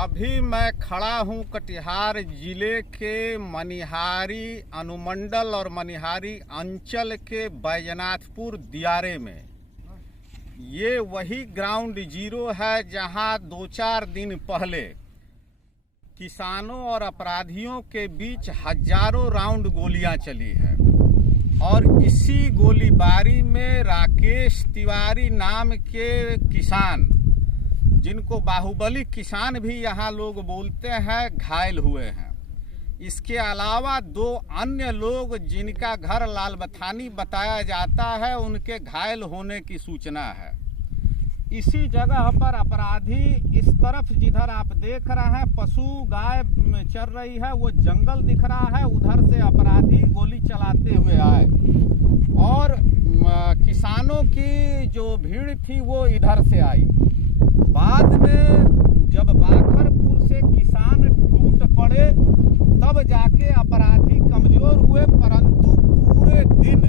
अभी मैं खड़ा हूं कटिहार जिले के मनिहारी अनुमंडल और मनिहारी अंचल के बैजनाथपुर दियारे में। ये वही ग्राउंड जीरो है जहां 2-4 दिन पहले किसानों और अपराधियों के बीच हजारों राउंड गोलियां चली है और इसी गोलीबारी में राकेश तिवारी नाम के किसान, जिनको बाहुबली किसान भी यहाँ लोग बोलते हैं, घायल हुए हैं। इसके अलावा 2 अन्य लोग जिनका घर लाल बथानी बताया जाता है, उनके घायल होने की सूचना है। इसी जगह पर अपराधी इस तरफ जिधर आप देख रहे हैं पशु गाय चर रही है, वो जंगल दिख रहा है, उधर से अपराधी गोली चलाते हुए आए और किसानों की जो भीड़ थी वो इधर से आई। बाद में जब बाखरपुर से किसान टूट पड़े तब जाके अपराधी कमजोर हुए, परंतु पूरे दिन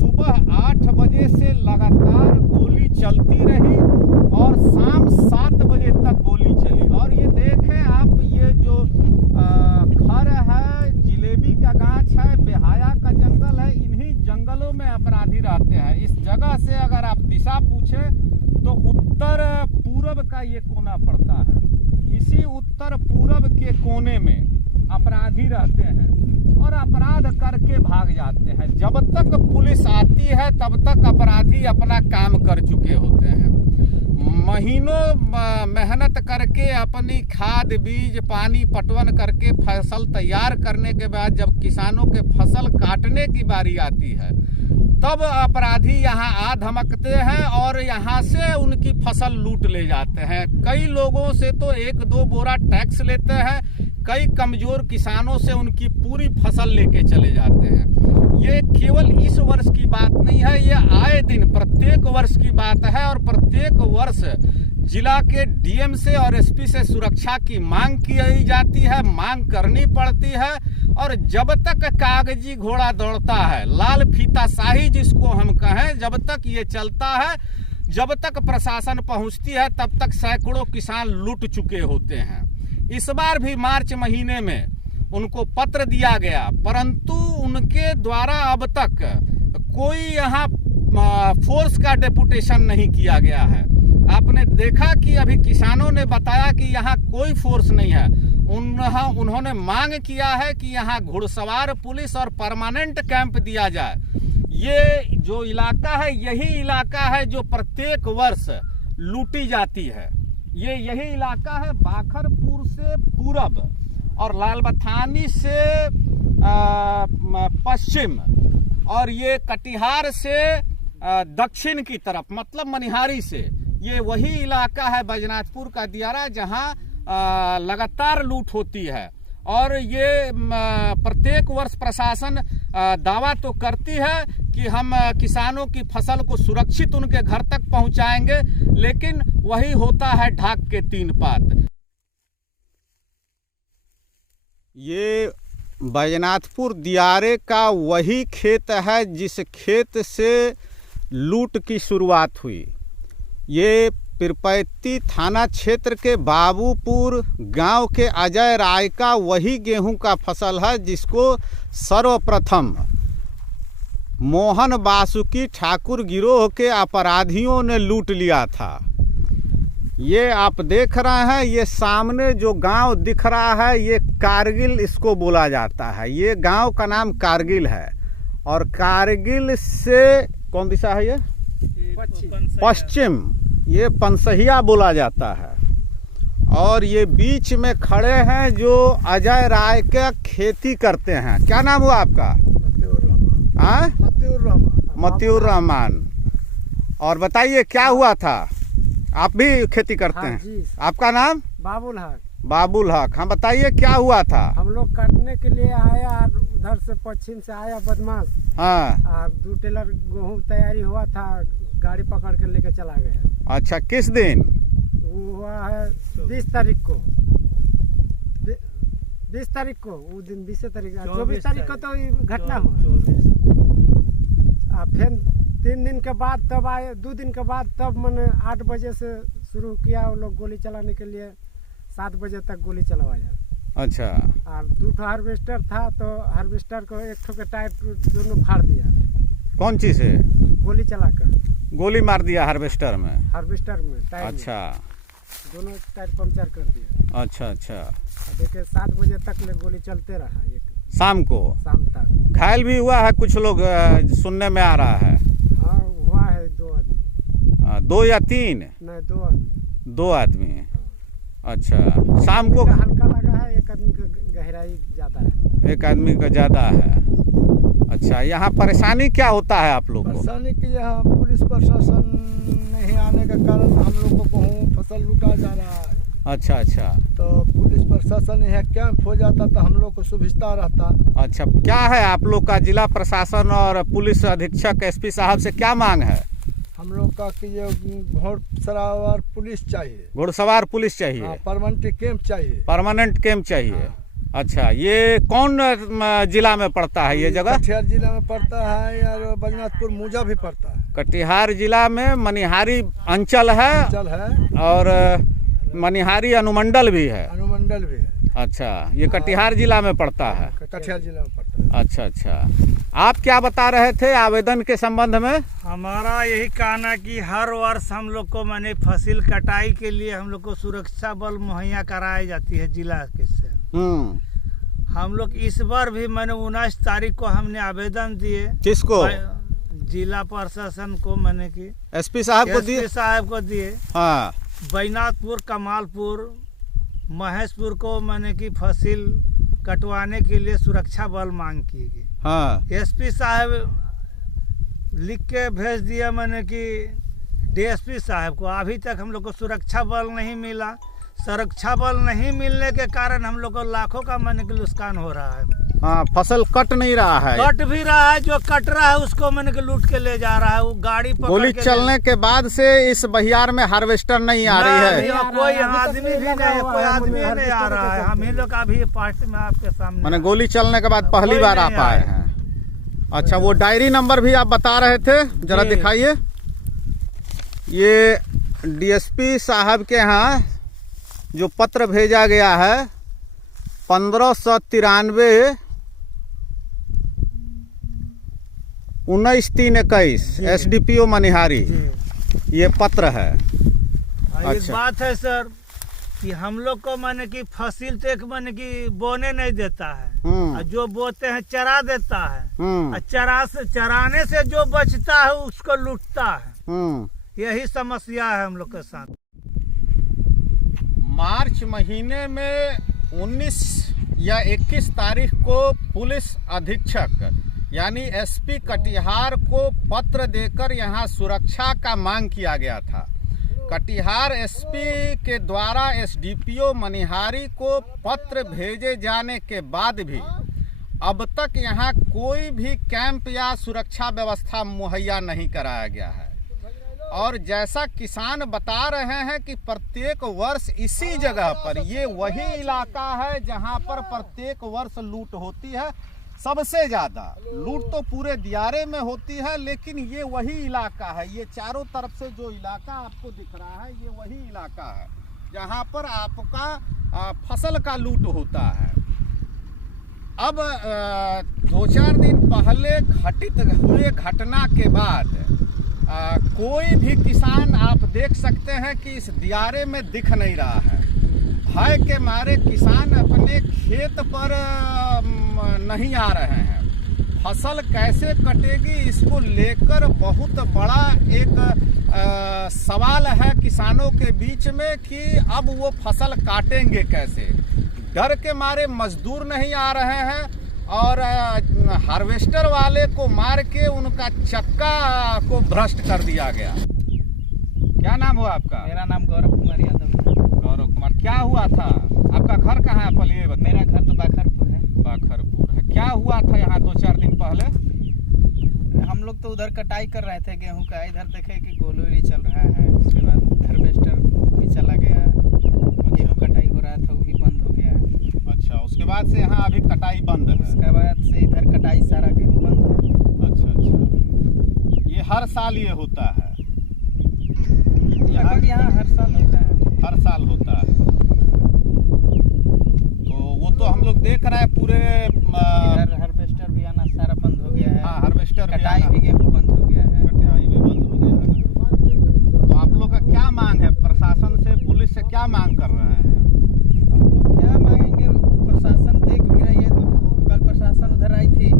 सुबह 8 बजे से लगातार गोली चलती रही और शाम 7 बजे तक गोली चली। और ये देखें आप, ये जो घर है, जिलेबी का गाछ है, बेहाया का जंगल है, इन्हीं जंगलों में अपराधी रहते हैं। इस जगह से अगर आप दिशा पूछें तो उत्तर पूरब का ये कोना पड़ता है। इसी उत्तर पूरब के कोने में अपराधी रहते हैं और अपराध करके भाग जाते हैं। जब तक पुलिस आती है तब तक अपराधी अपना काम कर चुके होते हैं। महीनों मेहनत करके अपनी खाद बीज पानी पटवन करके फसल तैयार करने के बाद जब किसानों के फसल काटने की बारी आती है तब अपराधी यहाँ आ धमकते हैं और यहाँ से उनकी फसल लूट ले जाते हैं। कई लोगों से तो 1-2 बोरा टैक्स लेते हैं, कई कमजोर किसानों से उनकी पूरी फसल लेके चले जाते हैं। ये केवल इस वर्ष की बात नहीं है, ये आए दिन प्रत्येक वर्ष की बात है और प्रत्येक वर्ष जिला के डीएम से और एसपी से सुरक्षा की मांग की जाती है, मांग करनी पड़ती है। और जब तक कागजी घोड़ा दौड़ता है, लाल फीता शाही जिसको हम कहें, जब तक ये चलता है, जब तक प्रशासन पहुंचती है, तब तक सैकड़ों किसान लूट चुके होते हैं। इस बार भी मार्च महीने में उनको पत्र दिया गया, परंतु उनके द्वारा अब तक कोई यहाँ फोर्स का डेपुटेशन नहीं किया गया है। आपने देखा कि अभी किसानों ने बताया कि यहाँ कोई फोर्स नहीं है। उन्होंने मांग किया है कि यहाँ घुड़सवार पुलिस और परमानेंट कैंप दिया जाए। ये जो इलाका है यही इलाका है जो प्रत्येक वर्ष लूटी जाती है। ये यही इलाका है बाखरपुर से पूरब और लालबथानी से पश्चिम और ये कटिहार से दक्षिण की तरफ, मतलब मनिहारी से। ये वही इलाका है बैजनाथपुर का दियारा जहां लगातार लूट होती है और ये प्रत्येक वर्ष प्रशासन दावा तो करती है कि हम किसानों की फसल को सुरक्षित उनके घर तक पहुंचाएंगे, लेकिन वही होता है ढाक के 3 पात। ये बैजनाथपुर दियारे का वही खेत है जिस खेत से लूट की शुरुआत हुई। ये पिरपैती थाना क्षेत्र के बाबूपुर गांव के अजय राय का वही गेहूं का फसल है जिसको सर्वप्रथम मोहन बासुकी ठाकुर गिरोह के अपराधियों ने लूट लिया था। ये आप देख रहे हैं, ये सामने जो गांव दिख रहा है ये कारगिल इसको बोला जाता है। ये गांव का नाम कारगिल है और कारगिल से कौन दिशा है ये? पश्चिम, ये पंसहिया बोला जाता है। और ये बीच में खड़े हैं जो अजय राय का खेती करते हैं। क्या नाम हुआ आपका? मतिउर रहमान। और बताइए क्या हुआ था? आप भी खेती करते हैं? जी। आपका नाम? बाबुल हक। बाबुल हक। हम बताइए क्या हुआ था? हम लोग काटने के लिए आया और उधर से पश्चिम से आया बदमाश। हाँ। और 2 टेलर गेहूँ तैयारी हुआ था, गाड़ी पकड़ के लेके चला गया। अच्छा, किस दिन? वो हुआ है 20 तारीख को। 20 तारीख को, वो दिन 20 तारीख, 24 तारीख को तो घटना हुआ। फिर 3 दिन के बाद तब आए, 2 दिन के बाद तब मैंने 8 बजे से शुरू किया वो लोग गोली चलाने के लिए। 7 बजे तक गोली चलवाया। अच्छा। और 2 हार्वेस्टर था, तो हार्वेस्टर को एक ठो के टायर दोनों फाड़ दिया। कौन चीज से? गोली चलाकर गोली मार दिया हार्वेस्टर में? हार्वेस्टर में टायर अच्छा। दोनों टायर पंचर कर दिया। अच्छा अच्छा। देखिए 7 बजे तक ले गोली चलते रहा, एक शाम तक। घायल भी हुआ है कुछ लोग, सुनने में आ रहा है। हाँ हुआ है 2 आदमी। 2 या 3? नहीं 2 आदमी। 2 आदमी। हाँ। अच्छा। शाम को हल्का लगा है, एक आदमी का गहराई ज्यादा है। एक आदमी का ज्यादा है। अच्छा, यहाँ परेशानी क्या होता है आप लोग को? परेशानी कि यहाँ पुलिस प्रशासन नहीं आने के कारण हम लोग को गेहूँ फसल लूटा जा रहा है। अच्छा अच्छा। तो पुलिस प्रशासन यहाँ कैंप हो जाता तो हम लोग को सुविधा रहता। अच्छा, क्या है आप लोग का जिला प्रशासन और पुलिस अधीक्षक एसपी साहब से क्या मांग है? हम लोग का कि ये घोड़सवार पुलिस चाहिए। घुड़सवार पुलिस चाहिए। हाँ, परमानेंट कैंप चाहिए। परमानेंट कैंप चाहिए। हाँ। अच्छा, ये कौन जिला में पड़ता है ये जगह? कटिहार जिला में पड़ता है और बजनाथपुर मूजा भी पड़ता है। कटिहार जिला में मनिहारी अंचल है और मनिहारी अनुमंडल भी है। अनुमंडल भी है। अच्छा, ये कटिहार जिला में पड़ता है। कटिहार जिला में पड़ता है। अच्छा अच्छा। आप क्या बता रहे थे आवेदन के संबंध में? हमारा यही कहना कि हर वर्ष हम लोग को माने फसल कटाई के लिए हम लोग को सुरक्षा बल मुहैया कराई जाती है जिला के से। हम लोग इस बार भी मैंने 19 तारीख को हमने आवेदन दिए। किसको? जिला प्रशासन को, मैंने की एसपी साहब को दिए? एसपी साहब को दिए। हाँ। बैनाथपुर, कमालपुर, महेशपुर को मैंने की फसल कटवाने के लिए सुरक्षा बल मांग की गई। हाँ। एसपी साहब लिख के भेज दिया मैंने कि डीएसपी साहब को। अभी तक हम लोग को सुरक्षा बल नहीं मिला। सुरक्षा बल नहीं मिलने के कारण हम लोग को लाखों का मैंने कि नुकसान हो रहा है। हाँ, फसल कट नहीं रहा है। कट भी रहा है, जो कट रहा है उसको मैंने कि लूट के ले जा रहा है। वो गाड़ी गोली चलने के बाद से इस बहियार में हार्वेस्टर नहीं आ रही है। कोई आदमी भी नहीं, कोई आदमी नहीं आ रहा है। हम ही लोग अभी पार्टी में आपके सामने, मैंने गोली चलने के बाद पहली बार आ पाए हैं। अच्छा, वो डायरी नंबर भी आप बता रहे थे, जरा दिखाइए। ये डीएसपी साहब के यहाँ जो पत्र भेजा गया है 1593 19/3/21 एसडीपीओ मनिहारी, ये पत्र है। एक अच्छा। बात है सर कि हम लोग को माने कि फसल तो एक माने कि बोने नहीं देता है, और जो बोते हैं चरा देता है, और चराने से जो बचता है उसको लूटता है। यही समस्या है हम लोग के साथ। मार्च महीने में 19 या 21 तारीख को पुलिस अधीक्षक यानी एसपी कटिहार को पत्र देकर यहाँ सुरक्षा का मांग किया गया था। कटिहार एसपी के द्वारा एसडीपीओ मनिहारी को पत्र भेजे जाने के बाद भी अब तक यहाँ कोई भी कैंप या सुरक्षा व्यवस्था मुहैया नहीं कराया गया है। और जैसा किसान बता रहे हैं कि प्रत्येक वर्ष इसी जगह पर, ये वही इलाका है जहां पर प्रत्येक वर्ष लूट होती है। सबसे ज़्यादा लूट तो पूरे दियारे में होती है, लेकिन ये वही इलाका है। ये चारों तरफ से जो इलाका आपको दिख रहा है, ये वही इलाका है जहां पर आपका फसल का लूट होता है। अब 2-4 दिन पहले घटित हुए घटना के बाद कोई भी किसान आप देख सकते हैं कि इस दियारे में दिख नहीं रहा है। भय के मारे किसान अपने खेत पर नहीं आ रहे हैं। फसल कैसे कटेगी इसको लेकर बहुत बड़ा एक सवाल है किसानों के बीच में कि अब वो फसल काटेंगे कैसे। डर के मारे मजदूर नहीं आ रहे हैं और हार्वेस्टर वाले को मार के उनका चक्का को भ्रष्ट कर दिया गया। क्या नाम हुआ आपका? मेरा नाम गौरव कुमार यादव है। गौरव कुमार, क्या हुआ था? आपका घर कहाँ है? पहले मेरा घर तो बाखरपुर है। बाखरपुर है। क्या हुआ था यहाँ 2-4 दिन पहले? हम लोग तो उधर कटाई कर रहे थे गेहूं का, इधर देखे कि गोली चल रहा है। उसके बाद हार्वेस्टर भी चला गया, गेहूं कटाई हो रहा था वो भी बंद हो गया। अच्छा, उसके बाद से यहाँ अभी कटाई बंद है? उसके बाद से इधर कटाई सारा गेहूं बंद है। अच्छा अच्छा। ये हर साल ये होता है? लगभग यहाँ हर साल होता है। हर साल होता है। देख रहे हैं पूरे इधर हार्वेस्टर भी आना सारा बंद हो गया है। हाँ, हार्वेस्टर भी कटाई आना। भी गेहूं बंद हो गया है। कटाई भी बंद हो गया है। तो आप लोग का क्या मांग है प्रशासन से, पुलिस से क्या मांग कर रहे हैं? हम लोग क्या मांगेंगे, प्रशासन देख भी रही है। तो कल प्रशासन उधर आई थी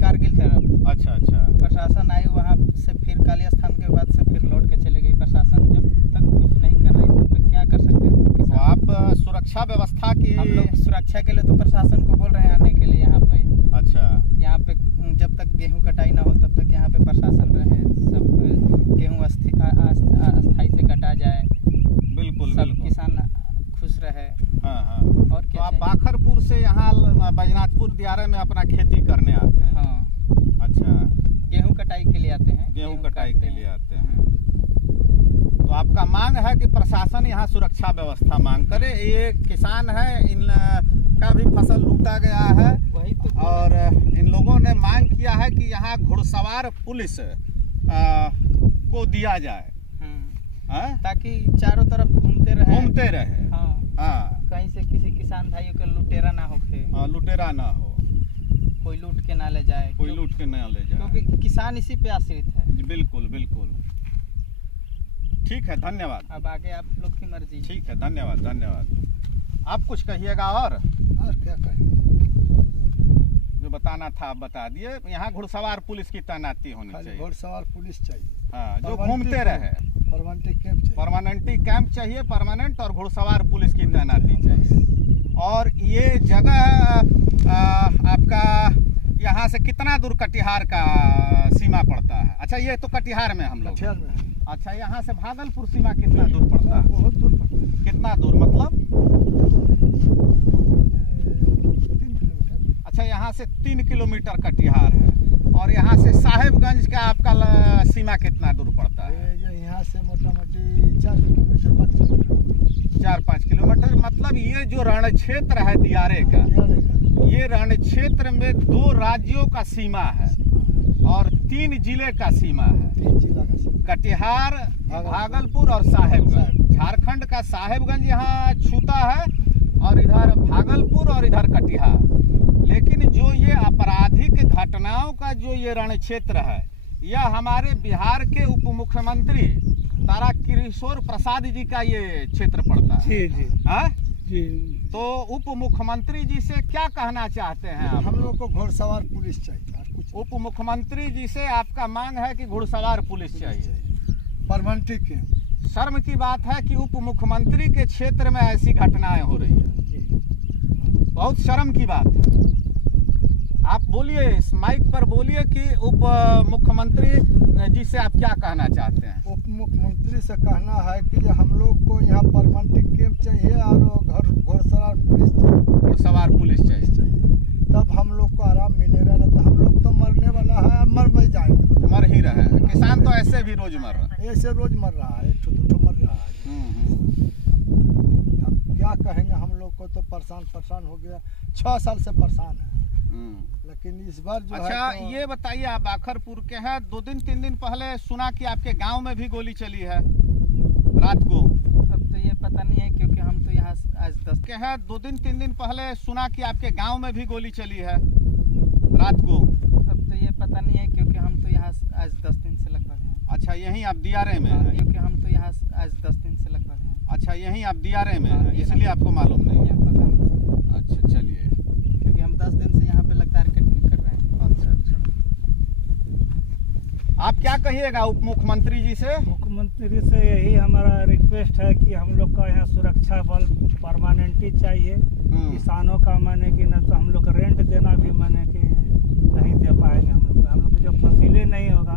कारगिल तरफ। अच्छा अच्छा। प्रशासन आई, वहाँ से फिर काली स्थान के बाद से फिर लौट के चले गई। प्रशासन जब तक कुछ नहीं कर रही तब तक क्या कर सकते हैं? तो आप सुरक्षा व्यवस्था की हम लोग सुरक्षा के लिए तो प्रशासन को बोल रहे हैं आने के लिए यहाँ पे। अच्छा, यहाँ पे जब तक गेहूं कटाई ना हो तब तक यहाँ पे प्रशासन रहे, सब गेहूं अस्थाई से कटा जाए, बिल्कुल सब बिल्कुल। किसान खुश रहे। हाँ हाँ। और तो क्या आप चाहिए? बाखरपुर से यहाँ बैजनाथपुर दियारे में अपना खेती करने आते हैं? हाँ, अच्छा, गेहूं कटाई के लिए आते हैं। गेहूं कटाई काटते के लिए हैं। आते हैं। तो आपका मांग है कि प्रशासन यहाँ सुरक्षा व्यवस्था मांग करे। ये किसान है, इन का भी फसल लूटा गया है वही तो और इन लोगों ने मांग किया है कि यहाँ घुड़सवार पुलिस को दिया जाए, हाँ? ताकि चारों तरफ घूमते रहे। घूमते रहे। हाँ, हाँ, कहीं से किसी किसान भाइयों का लुटेरा ना होके, लुटेरा ना हो, कोई लूट के ना ले जाए। कोई लूट के न ले जाए। क्योंकि किसान इसी पे आश्रित है। बिल्कुल बिल्कुल। ठीक है, धन्यवाद। अब आगे आप लोग की मर्जी। ठीक है, धन्यवाद धन्यवाद। आप कुछ कहिएगा और क्या कहेंगे? जो बताना था आप बता दिए। यहाँ घुड़सवार पुलिस की तैनाती होनी खाली चाहिए। घुड़सवार पुलिस चाहिए, हाँ, जो परमानेंट घूमते रहे। परमानेंट कैंप चाहिए। परमानेंटी कैंप चाहिए, परमानेंट, और घुड़सवार पुलिस की तैनाती चाहिए। और ये जगह आपका यहाँ से कितना दूर कटिहार का सीमा पड़ता है? अच्छा, ये तो कटिहार में हम लोग। कटिहार में है। अच्छा, यहाँ से भागलपुर सीमा कितना दूर पड़ता है? बहुत दूर पड़ता है। कितना दूर मतलब? 3 किलोमीटर। अच्छा, यहाँ से 3 किलोमीटर कटिहार है। और यहाँ से साहेबगंज का आपका सीमा कितना दूर पड़ता है? ये यहाँ से मोटा मोटी 4 किलोमीटर 5 किलोमीटर 4-5 किलोमीटर। मतलब ये जो रण क्षेत्र है दियारे का, ये रण क्षेत्र में 2 राज्यों का सीमा है और 3 जिले का सीमा है। 3 जिला का सीमा। कटिहार, भागलपुर और साहेबगंज। झारखंड का साहेबगंज यहाँ छूता है और इधर भागलपुर और इधर कटिहार। लेकिन जो ये आपराधिक घटनाओं का जो ये रण क्षेत्र है, यह हमारे बिहार के उप मुख्यमंत्री तारा किशोर प्रसाद जी का ये क्षेत्र पड़ता है। जी जी हाँ? जी। तो उप मुख्यमंत्री जी से क्या कहना चाहते हैं आप? हम लोग को घुड़सवार पुलिस चाहिए और कुछ उप मुख्यमंत्री जी से आपका मांग है कि घुड़सवार पुलिस चाहिए। Permanent camp. शर्म की बात है कि उप मुख्यमंत्री के क्षेत्र में ऐसी घटनाएं हो रही है। बहुत शर्म की बात है। आप बोलिए, इस माइक पर बोलिए कि उप मुख्यमंत्री जी से आप क्या कहना चाहते हैं? उप मुख्यमंत्री से कहना है कि हम लोग को यहाँ परमानेंट कैंप चाहिए और घुड़सवार पुलिस चाहिए। घुड़सवार पुलिस चाहिए। तब हम लोग को आराम मिलेगा। ना तो हम लोग तो मरने वाला है, मर मर जाएंगे। मर ही रहे हैं। किसान तो ऐसे भी रोज मर रहा है। ऐसे रोज मर रहा है, 1-2 मर रहा है। अब क्या कहेंगे? हम लोग को तो परेशान हो गया। 6 साल से परेशान है। लेकिन इस बार जो अच्छा, है तो ये बताइए, आप बाखरपुर के हैं। 2-3 दिन पहले सुना कि आपके गांव में भी गोली चली है रात को। अब तो ये पता नहीं है क्योंकि हम तो यहाँ आज 10 के हैं। 2-3 दिन पहले सुना कि आपके गांव में भी गोली चली है रात को। अब तो ये पता नहीं है क्योंकि हम तो यहाँ आज 10 दिन से लगभग हैं। अच्छा, यहीं आप दियारे में हाँ, हैं? क्योंकि हम तो यहाँ आज 10 दिन से लगभग हैं। अच्छा, यहीं आप दियारे में हाँ, हैं, इसलिए आपको मालूम नहीं है। पता नहीं, अच्छा, चलिए। क्योंकि हम 10 दिन से यहाँ पे लगातार कटनी कर रहे हैं। अच्छा अच्छा। आप क्या कहिएगा उप मुख्यमंत्री जी से? मुख्यमंत्री से यही हमारा रिक्वेस्ट है कि हम लोग का यहाँ सुरक्षा बल परमानेंटी चाहिए। किसानों का माने कि न तो हम लोग रेंट देना भी माने कि नहीं दे पाएंगे। हम लोग जब फसीलें नहीं होगा,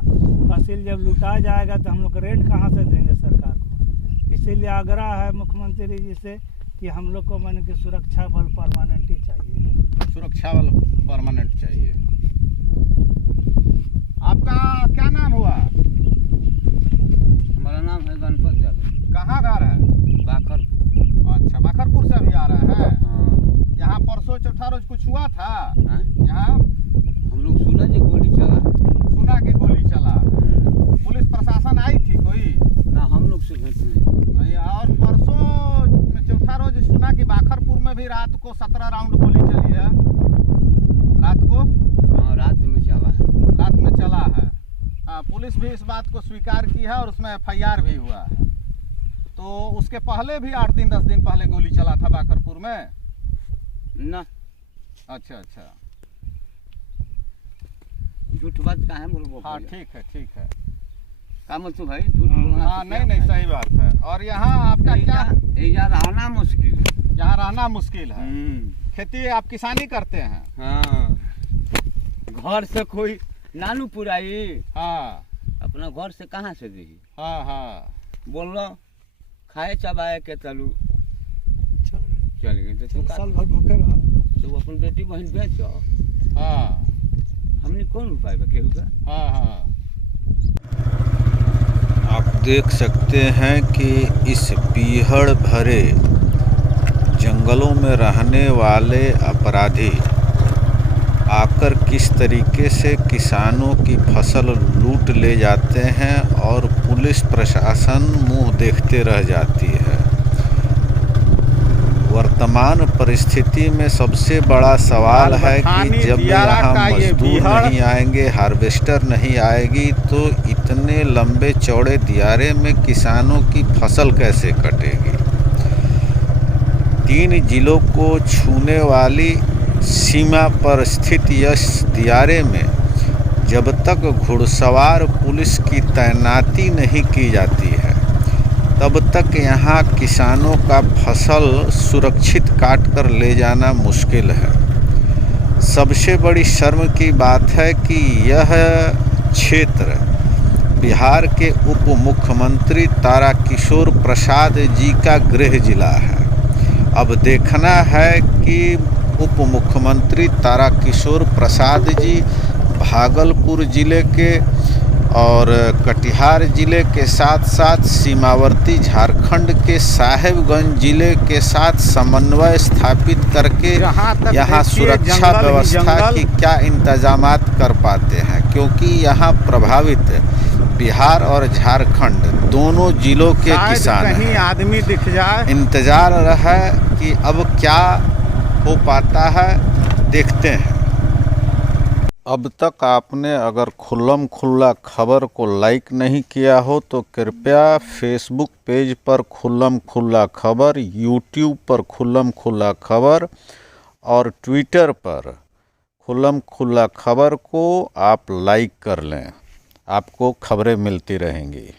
फसील जब लुटा जाएगा तो हम लोग रेंट कहाँ से देंगे सरकार को? इसीलिए आग्रह है मुख्यमंत्री जी से कि हम लोग को माने कि सुरक्षा बल परमानेंटी चाहिए। सुरक्षा बल परमानेंट चाहिए। आपका क्या नाम हुआ? हमारा नाम है गणपत यादव। कहाँ घर है? बाखरपुर। अच्छा, बाखरपुर से अभी आ रहे हैं। हाँ। यहाँ परसों चौथा रोज कुछ हुआ था? हैं? यहाँ हम लोग सुना जो गोली चला है। सुना कि गोली चला। पुलिस प्रशासन आई थी कोई? ना हम लोग से भेंट नहीं। नहीं। और परसों चौथा रोज सुना कि बाखरपुर में में भी रात को 17 राउंड गोली चली है। रात को हाँ रात में चला है। रात में चला है। पुलिस भी इस बात को स्वीकार की है और उसमें FIR भी हुआ है। तो उसके पहले भी 8 दिन 10 दिन पहले गोली चला था बाकरपुर में ना। अच्छा अच्छा, झूठ बात का है बोलो। हाँ ठीक है। काम तो भाई झूठ बोलना। हाँ नहीं सही बात है। और यहाँ आपका क्या, यहाँ रहना मुश्किल है। यहाँ रहना मुश्किल है। खेती आप किसानी करते हैं? हाँ, घर से कोई नानू पुराई। हाँ अपना घर से कहाँ से दी। हाँ बोलो खाए चबाए के तलू चल गए तो तू साल भर भूखे रहा। तो अपन बेटी बहन बेचो। हाँ हमने कौन उपाय बा केहू का। हाँ। आप देख सकते हैं कि इस बीहड़ भरे जंगलों में रहने वाले अपराधी आकर किस तरीके से किसानों की फसल लूट ले जाते हैं और पुलिस प्रशासन मुंह देखते रह जाती है। वर्तमान परिस्थिति में सबसे बड़ा सवाल है कि जब यहाँ मजदूर नहीं आएंगे, हार्वेस्टर नहीं आएगी, तो इतने लंबे चौड़े दियारे में किसानों की फसल कैसे कटेगी। 3 जिलों को छूने वाली सीमा पर स्थित इस दियारे में जब तक घुड़सवार पुलिस की तैनाती नहीं की जाती है, तब तक यहाँ किसानों का फसल सुरक्षित काट कर ले जाना मुश्किल है। सबसे बड़ी शर्म की बात है कि यह क्षेत्र बिहार के उप मुख्यमंत्री ताराकिशोर प्रसाद जी का गृह जिला है। अब देखना है कि उप मुख्यमंत्री ताराकिशोर प्रसाद जी भागलपुर जिले के और कटिहार जिले के साथ साथ सीमावर्ती झारखंड के साहेबगंज जिले के साथ समन्वय स्थापित करके यहाँ सुरक्षा व्यवस्था की क्या इंतजामात कर पाते हैं, क्योंकि यहाँ प्रभावित बिहार और झारखंड दोनों जिलों के किसान हैं। कहीं आदमी दिख जाए। इंतजार है कि अब क्या हो पाता है, देखते हैं। अब तक आपने अगर खुल्लम खुल्ला खबर को लाइक नहीं किया हो तो कृपया फेसबुक पेज पर खुल्लम खुल्ला खबर, यूट्यूब पर खुल्लम खुल्ला खबर और ट्विटर पर खुल्लम खुल्ला खबर को आप लाइक कर लें। आपको खबरें मिलती रहेंगी।